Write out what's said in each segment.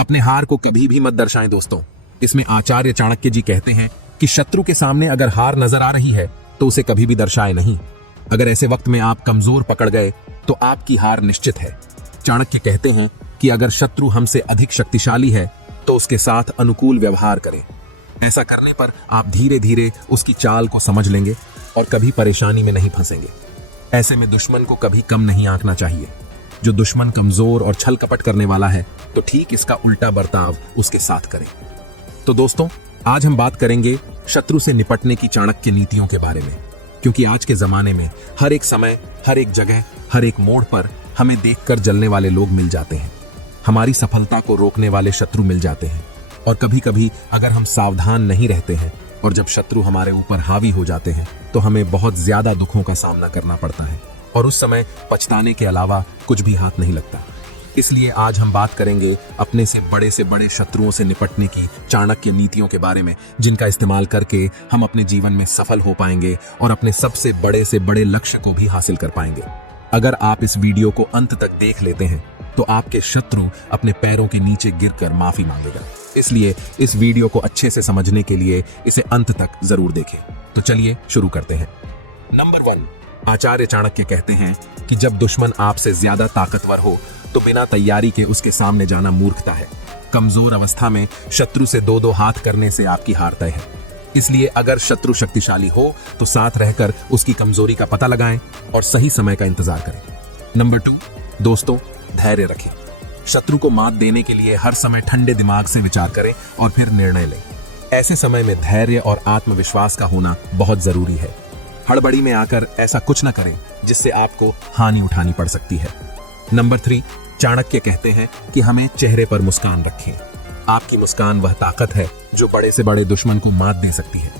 अपने हार को कभी भी मत दर्शाएं दोस्तों। इसमें आचार्य चाणक्य जी कहते हैं कि शत्रु के सामने अगर हार नजर आ रही है तो उसे कभी भी दर्शाए नहीं। अगर ऐसे वक्त में आप कमजोर पकड़ गए तो आपकी हार निश्चित है। चाणक्य कहते हैं कि अगर शत्रु हमसे अधिक शक्तिशाली है तो उसके साथ अनुकूल व्यवहार करें। ऐसा करने पर आप धीरे धीरे उसकी चाल को समझ लेंगे और कभी परेशानी में नहीं फंसेंगे। ऐसे में दुश्मन को कभी कम नहीं आंकना चाहिए। जो दुश्मन कमजोर और छल कपट करने वाला है तो ठीक इसका उल्टा बर्ताव उसके साथ करें। तो दोस्तों, आज हम बात करेंगे शत्रु से निपटने की चाणक्य नीतियों के बारे में, क्योंकि आज के जमाने में हर एक समय, हर एक जगह, हर एक मोड़ पर हमें देखकर जलने वाले लोग मिल जाते हैं। हमारी सफलता को रोकने वाले शत्रु मिल जाते हैं। और कभी कभी अगर हम सावधान नहीं रहते हैं और जब शत्रु हमारे ऊपर हावी हो जाते हैं तो हमें बहुत ज्यादा दुखों का सामना करना पड़ता है और उस समय पछताने के अलावा कुछ भी हाथ नहीं लगता। इसलिए आज हम बात करेंगे अपने से बड़े शत्रुओं से निपटने की चाणक्य नीतियों के बारे में, जिनका इस्तेमाल करके हम अपने जीवन में सफल हो पाएंगे और अपने सबसे बड़े लक्ष्य को भी हासिल कर पाएंगे। अगर आप इस वीडियो को अंत तक देख लेते हैं तो आपके शत्रु अपने पैरों के नीचे गिरकर माफी मांगेगा। इसलिए इस वीडियो को अच्छे से समझने के लिए इसे अंत तक जरूर देखें। तो चलिए शुरू करते हैं। नंबर 1, आचार्य चाणक्य कहते हैं कि जब दुश्मन आपसे ज्यादा ताकतवर हो तो बिना तैयारी के उसके सामने जाना मूर्खता है। कमजोर अवस्था में शत्रु से दो हाथ करने से आपकी हार तय है। इसलिए अगर शत्रु शक्तिशाली हो तो साथ रहकर उसकी कमजोरी का पता लगाएं और सही समय का इंतजार करें। नंबर 2, दोस्तों, धैर्य रखें। शत्रु को मात देने के लिए हर समय ठंडे दिमाग से विचार करें और फिर निर्णय लें। ऐसे समय में धैर्य और आत्मविश्वास का होना बहुत जरूरी है। हड़बड़ी में आकर ऐसा कुछ न करें जिससे आपको हानि उठानी पड़ सकती है। नंबर 3, चाणक्य कहते हैं कि हमें चेहरे पर मुस्कान रखें। आपकी मुस्कान वह ताकत है जो बड़े से बड़े दुश्मन को मात दे सकती है।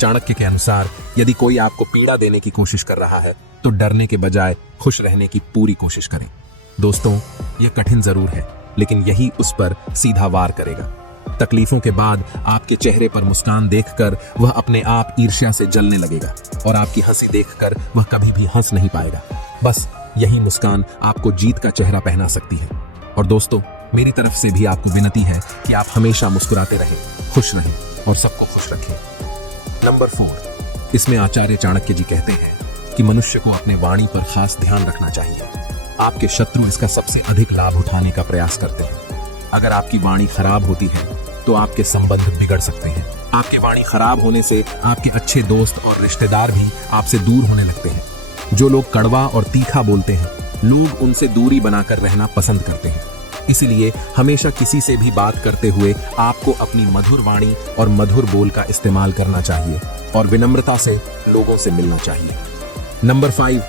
चाणक्य के अनुसार यदि कोई आपको पीड़ा देने की कोशिश कर रहा है तो डरने के बजाय खुश रहने की पूरी कोशिश करें। दोस्तों, यह कठिन जरूर है लेकिन यही उस पर सीधा वार करेगा। तकलीफों के बाद आपके चेहरे पर मुस्कान देखकर वह अपने आप ईर्ष्या से जलने लगेगा और आपकी हंसी देखकर वह कभी भी हंस नहीं पाएगा। बस यही मुस्कान आपको जीत का चेहरा पहना सकती है। और दोस्तों, मेरी तरफ से भी आपको विनती है कि आप हमेशा मुस्कुराते रहें, खुश रहें और सबको खुश रखें। नंबर 4, इसमें आचार्य चाणक्य जी कहते हैं कि मनुष्य को अपने वाणी पर खास ध्यान रखना चाहिए। आपके शत्रु इसका सबसे अधिक लाभ उठाने का प्रयास करते हैं। अगर आपकी वाणी खराब होती है तो आपके संबंध बिगड़ सकते हैं। आपकी वाणी खराब होने से आपके अच्छे दोस्त और रिश्तेदार भी आपसे दूर होने लगते हैं। जो लोग कड़वा और तीखा बोलते हैं, लोग उनसे दूरी बनाकर रहना पसंद करते हैं। इसलिए हमेशा किसी से भी बात करते हुए आपको अपनी मधुर वाणी और मधुर बोल का इस्तेमाल करना चाहिए और विनम्रता से लोगों से मिलना चाहिए। नंबर 5,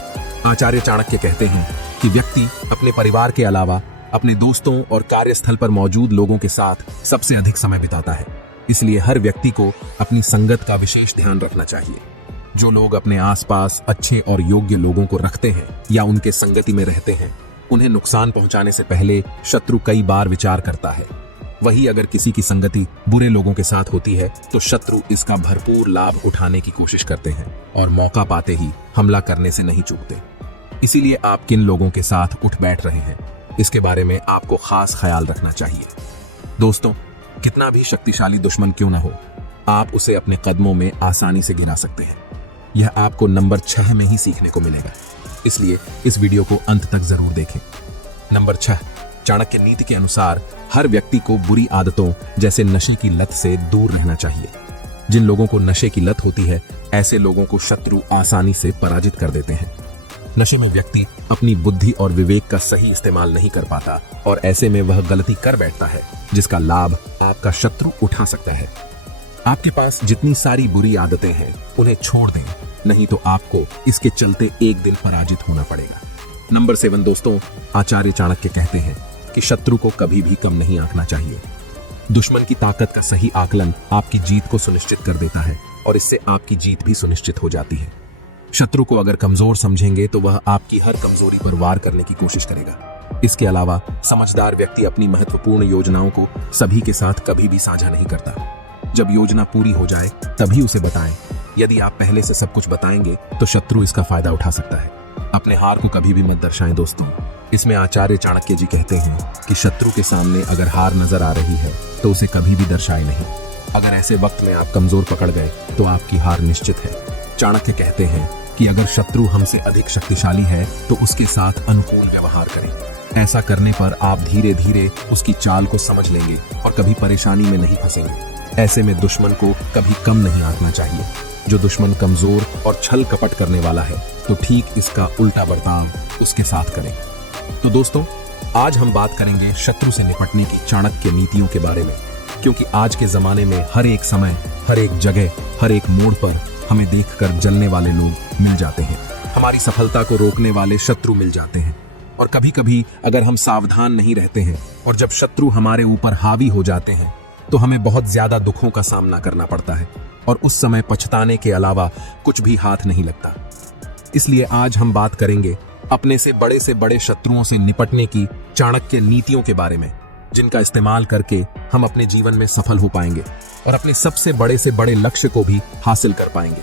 आचार्य चाणक्य कहते हैं कि व्यक्ति अपने परिवार के अलावा अपने दोस्तों और कार्यस्थल पर मौजूद लोगों के साथ सबसे अधिक समय बिताता है। इसलिए हर व्यक्ति को अपनी संगत का विशेष ध्यान रखना चाहिए। जो लोग अपने आसपास अच्छे और योग्य लोगों को रखते हैं या उनके संगति में रहते हैं, उन्हें नुकसान पहुंचाने से पहले शत्रु कई बार विचार करता है। वही अगर किसी की संगति बुरे लोगों के साथ होती है तो शत्रु इसका भरपूर लाभ उठाने की कोशिश करते हैं और मौका पाते ही हमला करने से नहीं चूकते। इसीलिए आप किन लोगों के साथ उठ बैठ रहे हैं, इसके बारे में आपको खास ख्याल रखना चाहिए। दोस्तों, कितना भी शक्तिशाली दुश्मन क्यों ना हो, आप उसे अपने कदमों में आसानी से गिरा सकते हैं। यह आपको नंबर 6 में ही सीखने को मिलेगा। इसलिए इस वीडियो को अंत तक जरूर देखें। नंबर 6, चाणक्य नीति के अनुसार हर व्यक्ति को बुरी आदतों जैसे नशे की लत से दूर रहना चाहिए। जिन लोगों को नशे की लत होती है, ऐसे लोगों को शत्रु आसानी से पराजित कर देते हैं। नशे में व्यक्ति अपनी बुद्धि और विवेक का सही इस्तेमाल नहीं कर पाता और ऐसे में वह गलती कर बैठता है जिसका लाभ आपका शत्रु उठा सकता है। आपके पास जितनी सारी बुरी आदतें हैं उन्हें छोड़ दें, नहीं तो आपको इसके चलते एक दिन पराजित होना पड़ेगा। नंबर 7, दोस्तों, आचार्य चाणक्य कहते हैं कि शत्रु को कभी भी कम नहीं आंकना चाहिए। दुश्मन की ताकत का सही आकलन आपकी जीत को सुनिश्चित कर देता है और इससे आपकी जीत भी सुनिश्चित हो जाती है। शत्रु को अगर कमजोर समझेंगे तो वह आपकी हर कमजोरी पर वार करने की कोशिश करेगा। इसके अलावा समझदार व्यक्ति अपनी महत्वपूर्ण योजनाओं को सभी के साथ कभी भी साझा नहीं करता। जब योजना पूरी हो जाए तभी उसे बताएं। यदि आप पहले से सब कुछ बताएंगे तो शत्रु इसका फायदा उठा सकता है। अपने हार को कभी भी मत दर्शाएं दोस्तों। इसमें आचार्य चाणक्य जी कहते हैं कि शत्रु के सामने अगर हार नजर आ रही है तो उसे कभी भी दर्शाए नहीं। अगर ऐसे वक्त में आप कमजोर पकड़ गए तो आपकी हार निश्चित है। चाणक्य कहते हैं कि अगर शत्रु हमसे अधिक शक्तिशाली है तो उसके साथ अनुकूल व्यवहार करें। ऐसा करने पर आप धीरे धीरे उसकी चाल को समझ लेंगे और कभी परेशानी में नहीं फंसेंगे। ऐसे में दुश्मन को कभी कम नहीं आंकना चाहिए। जो दुश्मन कमजोर और छल कपट करने वाला है तो ठीक इसका उल्टा बर्ताव उसके साथ करें। तो दोस्तों, आज हम बात करेंगे शत्रु से निपटने की चाणक्य नीतियों के बारे में, क्योंकि आज के जमाने में हर एक समय, हर एक जगह, हर एक मोड़ पर हमें देखकर जलने वाले लोग मिल जाते हैं। हमारी सफलता को रोकने वाले शत्रु मिल जाते हैं। और कभी कभी अगर हम सावधान नहीं रहते हैं और जब शत्रु हमारे ऊपर हावी हो जाते हैं तो हमें बहुत ज्यादा दुखों का सामना करना पड़ता है और उस समय पछताने के अलावा कुछ भी हाथ नहीं लगता। इसलिए आज हम बात करेंगे अपने से बड़े शत्रुओं से निपटने की चाणक्य नीतियों के बारे में, जिनका इस्तेमाल करके हम अपने जीवन में सफल हो पाएंगे और अपने सबसे बड़े से बड़े लक्ष्य को भी हासिल कर पाएंगे।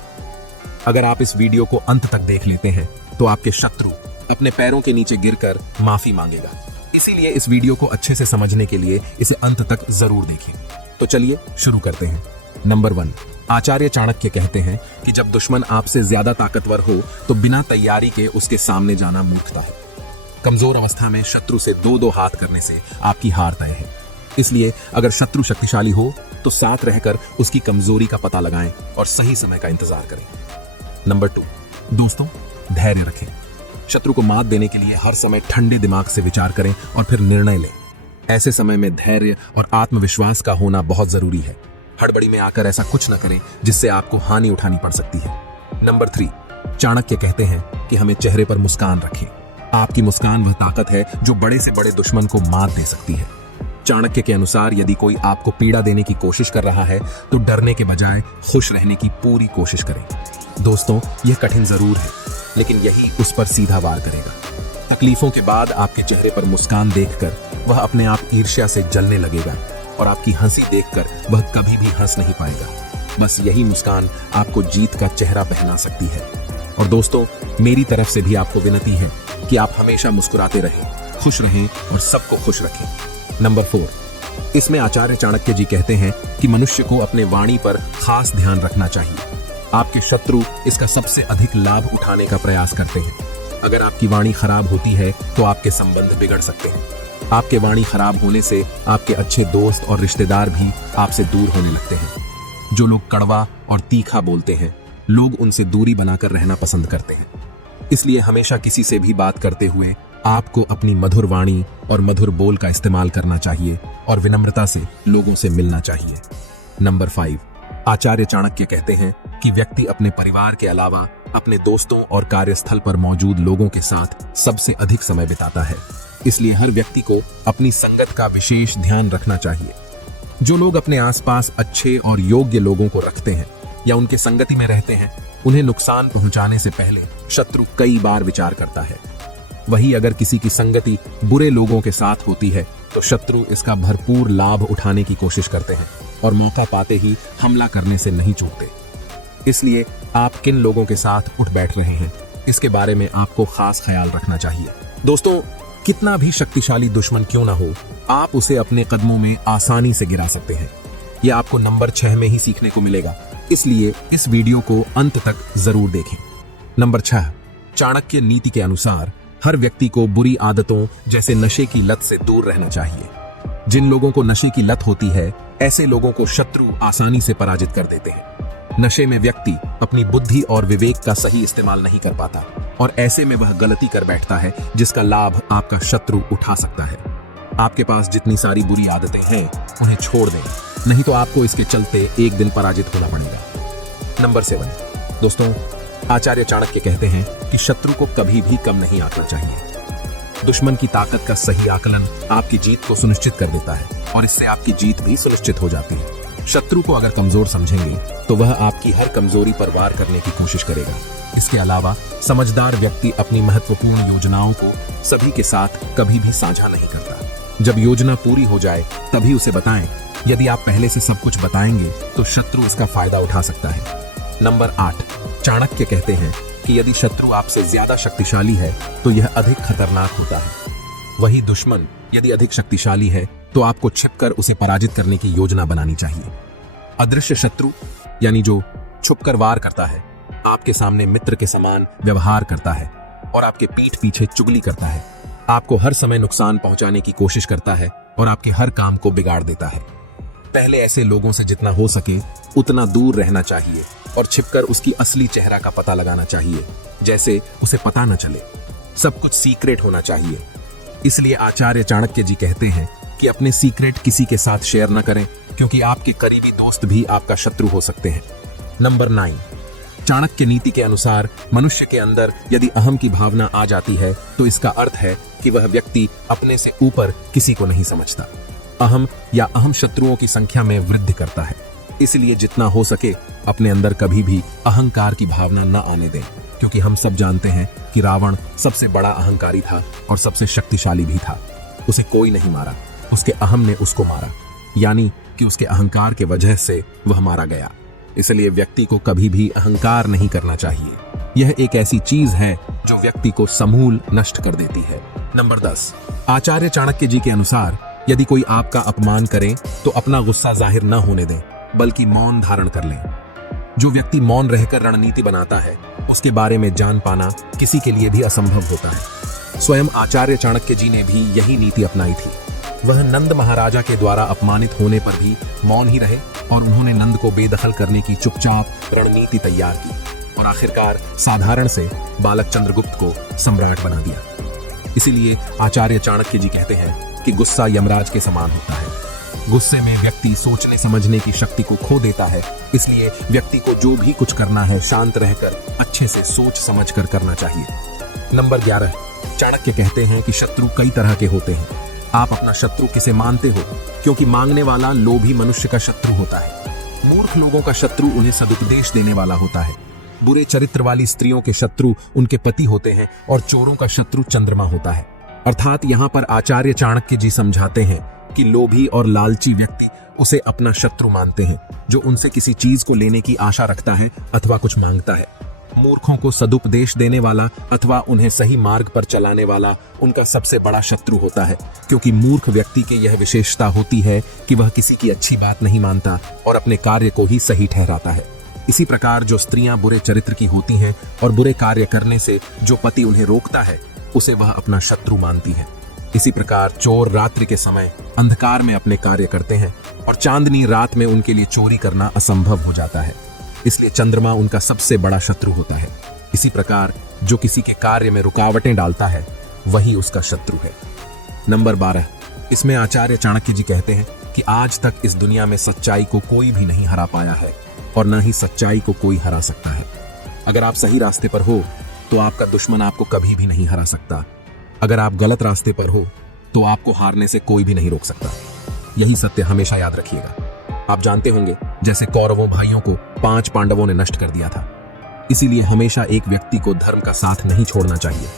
अगर आप इस वीडियो को अंत तक देख लेते हैं तो आपके शत्रु अपने पैरों के नीचे गिरकर माफी मांगेगा। इसीलिए इस वीडियो को अच्छे से समझने के लिए इसे अंत तक जरूर देखें। तो चलिए शुरू करते हैं। नंबर 1, आचार्य चाणक्य कहते हैं कि जब दुश्मन आपसे ज्यादा ताकतवर हो तो बिना तैयारी के उसके सामने जाना मूर्खता है। कमजोर अवस्था में शत्रु से दो हाथ करने से आपकी हार तय है। इसलिए अगर शत्रु शक्तिशाली हो तो साथ रहकर उसकी कमजोरी का पता लगाएं और सही समय का इंतजार करें। नंबर 2, दोस्तों, धैर्य रखें। शत्रु को मात देने के लिए हर समय ठंडे दिमाग से विचार करें और फिर निर्णय लें। ऐसे समय में धैर्य और आत्मविश्वास का होना बहुत जरूरी है। हड़बड़ी में आकर ऐसा कुछ न करें जिससे आपको हानि उठानी पड़ सकती है। नंबर 3, चाणक्य कहते हैं कि हमें चेहरे पर मुस्कान रखें। आपकी मुस्कान वह ताकत है जो बड़े से बड़े दुश्मन को मात दे सकती है। चाणक्य के अनुसार यदि कोई आपको पीड़ा देने की कोशिश कर रहा है तो डरने के बजाय खुश रहने की पूरी कोशिश करें। दोस्तों, यह कठिन जरूर है, लेकिन यही उस पर सीधा वार करेगा। तकलीफों के बाद आपके चेहरे पर मुस्कान देखकर वह अपने आप ईर्ष्या से जलने लगेगा और आपकी हंसी देखकर वह कभी भी हंस नहीं पाएगा। बस यही मुस्कान आपको जीत का चेहरा पहना सकती है। और दोस्तों, मेरी तरफ से भी आपको विनती है कि आप हमेशा मुस्कुराते रहें, खुश रहें और सबको खुश रखें। नंबर 4, इसमें आचार्य चाणक्य जी कहते हैं कि मनुष्य को अपने वाणी पर खास ध्यान रखना चाहिए। आपके शत्रु इसका सबसे अधिक लाभ उठाने का प्रयास करते हैं। अगर आपकी वाणी खराब होती है तो आपके संबंध बिगड़ सकते हैं। आपके वाणी खराब होने से आपके अच्छे दोस्त और रिश्तेदार भी आपसे दूर होने लगते हैं। जो लोग कड़वा और तीखा बोलते हैं, लोग उनसे दूरी बनाकर रहना पसंद करते हैं। इसलिए हमेशा किसी से भी बात करते हुए आपको अपनी मधुर वाणी और मधुर बोल का इस्तेमाल करना चाहिए और विनम्रता से लोगों से मिलना चाहिए। नंबर 5, आचार्य चाणक्य कहते हैं कि व्यक्ति अपने परिवार के अलावा अपने दोस्तों और कार्यस्थल पर मौजूद लोगों के साथ सबसे अधिक समय बिताता है। इसलिए हर व्यक्ति को अपनी संगत का विशेष ध्यान रखना चाहिए। जो लोग अपने आसपास अच्छे और योग्य लोगों को रखते हैं या उनके संगति में रहते हैं, उन्हें नुकसान पहुंचाने से पहले शत्रु कई बार विचार करता है। वही अगर किसी की संगति बुरे लोगों के साथ होती है तो शत्रु इसका भरपूर लाभ उठाने की कोशिश करते हैं और मौका पाते ही हमला करने से नहीं चूकते। इसलिए आप किन लोगों के साथ उठ बैठ रहे हैं, इसके बारे में आपको खास ख्याल रखना चाहिए। दोस्तों, कितना भी शक्तिशाली दुश्मन क्यों ना हो, आप उसे अपने कदमों में आसानी से गिरा सकते हैं। यह आपको नंबर 6 में ही सीखने को मिलेगा, इसलिए इस वीडियो को अंत तक जरूर देखें। नंबर 6, चाणक्य नीति के अनुसार हर व्यक्ति को बुरी आदतों जैसे नशे की लत से दूर रहना चाहिए। जिन लोगों को नशे की लत होती है, ऐसे लोगों को शत्रु आसानी से पराजित कर देते हैं। नशे में व्यक्ति अपनी बुद्धि और विवेक का सही इस्तेमाल नहीं कर पाता और ऐसे में वह गलती कर बैठता है जिसका लाभ आपका शत्रु उठा सकता है। आपके पास जितनी सारी बुरी आदतें हैं उन्हें छोड़ दें, नहीं तो आपको इसके चलते एक दिन पराजित होना पड़ेगा। नंबर 7, दोस्तों, आचार्य चाणक्य कहते हैं कि शत्रु को कभी भी कम नहीं आंकना चाहिए। दुश्मन की ताकत का सही आकलन आपकी जीत को सुनिश्चित कर देता है और इससे आपकी जीत भी सुनिश्चित हो जाती है। शत्रु को अगर कमजोर समझेंगे तो वह आपकी हर कमजोरी पर वार करने की कोशिश करेगा। इसके अलावा समझदार व्यक्ति अपनी महत्वपूर्ण योजनाओं को सभी के साथ कभी भी साझा नहीं करता। जब योजना पूरी हो जाए तभी उसे बताएं। यदि आप पहले से सब कुछ बताएंगे तो शत्रु इसका फायदा उठा सकता है। नंबर 8, चाणक्य कहते हैं कि यदि शत्रु आपसे ज्यादा शक्तिशाली है तो यह अधिक खतरनाक होता है। वही दुश्मन यदि अधिक शक्तिशाली है तो आपको छिपकर उसे पराजित करने की योजना बनानी चाहिए। अदृश्य शत्रु यानी जो छुपकर वार करता है, आपके सामने मित्र के समान व्यवहार करता है और आपके पीठ पीछे चुगली करता है, आपको हर समय नुकसान पहुंचाने की कोशिश करता है और आपके हर काम को बिगाड़ देता है। पहले ऐसे लोगों से जितना हो सके उतना दूर रहना चाहिए और छिपकर उसकी असली चेहरा का पता लगाना चाहिए, जैसे उसे पता न चले। सब कुछ सीक्रेट होना चाहिए। इसलिए आचार्य चाणक्य जी कहते हैं कि अपने सीक्रेट किसी के साथ शेयर न करें, क्योंकि आपके करीबी दोस्त भी आपका शत्रु हो सकते हैं। नंबर 9, चाणक्य नीति के अनुसार मनुष्य के अंदर यदि अहम की भावना आ जाती है तो इसका अर्थ है कि वह व्यक्ति अपने से ऊपर किसी को नहीं समझता। अहम या अहम शत्रुओं की संख्या में वृद्धि करता है। इसलिए जितना हो सके अपने अंदर कभी भी अहंकार की भावना न आने दें, क्योंकि हम सब जानते हैं कि रावण सबसे बड़ा अहंकारी था और सबसे शक्तिशाली भी था। उसे कोई नहीं मारा, उसके अहम ने उसको मारा, यानी कि उसके अहंकार के वजह से वह मारा गया। इसलिए व्यक्ति को कभी भी अहंकार नहीं करना चाहिए। यह एक ऐसी चीज है जो व्यक्ति को समूल नष्ट कर देती है। नंबर 10, आचार्य चाणक्य जी के अनुसार यदि कोई आपका अपमान करे तो अपना गुस्सा जाहिर न होने दें, बल्कि मौन धारण कर लें। जो व्यक्ति मौन रहकर रणनीति बनाता है उसके बारे में जान पाना किसी के लिए भी असंभव होता है। स्वयं आचार्य चाणक्य जी ने भी यही नीति अपनाई थी। वह नंद महाराजा के द्वारा अपमानित होने पर भी मौन ही रहे और उन्होंने नंद को बेदखल करने की चुपचाप रणनीति तैयार की और आखिरकार साधारण से बालक चंद्रगुप्त को सम्राट बना दिया। इसीलिए आचार्य चाणक्य जी कहते हैं कि गुस्सा यमराज के समान होता है। गुस्से में व्यक्ति सोचने समझने की शक्ति को खो देता है। इसलिए व्यक्ति को जो भी कुछ करना है शांत रहकर अच्छे से सोच समझ कर करना चाहिए। नंबर 11, चाणक्य कहते हैं कि शत्रु कई तरह के होते हैं। आप अपना शत्रु किसे मानते हो, क्योंकि मांगने वाला लोभी मनुष्य का शत्रु होता है। मूर्ख लोगों का शत्रु उन्हें सदुपदेश देने वाला होता है। बुरे चरित्र वाली स्त्रियों के शत्रु उनके पति होते हैं और चोरों का शत्रु चंद्रमा होता है। अर्थात यहाँ पर आचार्य चाणक्य जी समझाते हैं कि लोभी और लालची व्यक्ति उसे अपना शत्रु मानते हैं, जो उनसे किसी चीज को लेने की आशा रखता है अथवा कुछ मांगता है। मूर्खों को सदुपदेश देने वाला अथवा उन्हें सही मार्ग पर चलाने वाला उनका सबसे बड़ा शत्रु होता है, क्योंकि मूर्ख व्यक्ति की यह विशेषता होती है कि वह किसी की अच्छी बात नहीं मानता और अपने कार्य को ही सही ठहराता है। इसी प्रकार जो स्त्रियां बुरे चरित्र की होती हैं और बुरे कार्य करने से जो पति उन्हें रोकता है उसे वह अपना शत्रु मानती है। इसी प्रकार चोर रात्रि के समय अंधकार में अपने कार्य करते हैं और चांदनी रात में उनके लिए चोरी करना असंभव हो जाता है। इसलिए चंद्रमा उनका सबसे बड़ा शत्रु होता है। इसी प्रकार जो किसी के कार्य में रुकावटें डालता है वही उसका शत्रु है। नंबर 12, इसमें आचार्य चाणक्य जी कहते हैं कि आज तक इस दुनिया में सच्चाई को कोई भी नहीं हरा पाया है और न ही सच्चाई को कोई हरा सकता है। अगर आप सही रास्ते पर हो तो आपका दुश्मन आपको कभी भी नहीं हरा सकता। अगर आप गलत रास्ते पर हो तो आपको हारने से कोई भी नहीं रोक सकता। यही सत्य हमेशा याद रखिएगा। आप जानते होंगे जैसे कौरवों भाइयों को 5 पांडवों ने नष्ट कर दिया था। इसीलिए हमेशा एक व्यक्ति को धर्म का साथ नहीं छोड़ना चाहिए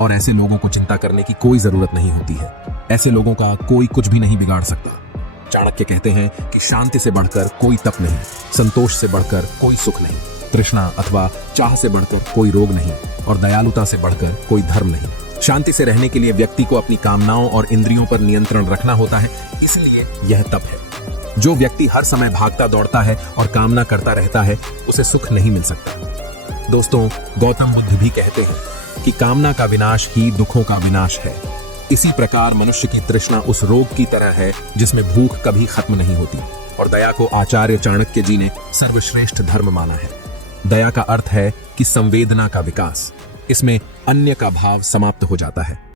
और ऐसे लोगों को चिंता करने की कोई जरूरत नहीं होती है। ऐसे लोगों का कोई कुछ भी नहीं बिगाड़ सकता। चाणक्य कहते हैं कि शांति से बढ़कर कोई तप नहीं, संतोष से बढ़कर कोई सुख नहीं, तृष्णा अथवा चाह से बढ़कर कोई रोग नहीं और दयालुता से बढ़कर कोई धर्म नहीं। शांति से रहने के लिए व्यक्ति को अपनी कामनाओं और इंद्रियों पर नियंत्रण रखना होता है, इसलिए यह तप है। जो व्यक्ति हर समय भागता दौड़ता है और कामना करता रहता है उसे सुख नहीं मिल सकता। दोस्तों, गौतम बुद्ध भी कहते हैं कि कामना का विनाश ही दुखों का विनाश है। इसी प्रकार मनुष्य की तृष्णा उस रोग की तरह है जिसमें भूख कभी खत्म नहीं होती और दया को आचार्य चाणक्य जी ने सर्वश्रेष्ठ धर्म माना है। दया का अर्थ है कि संवेदना का विकास। इसमें अन्य का भाव समाप्त हो जाता है।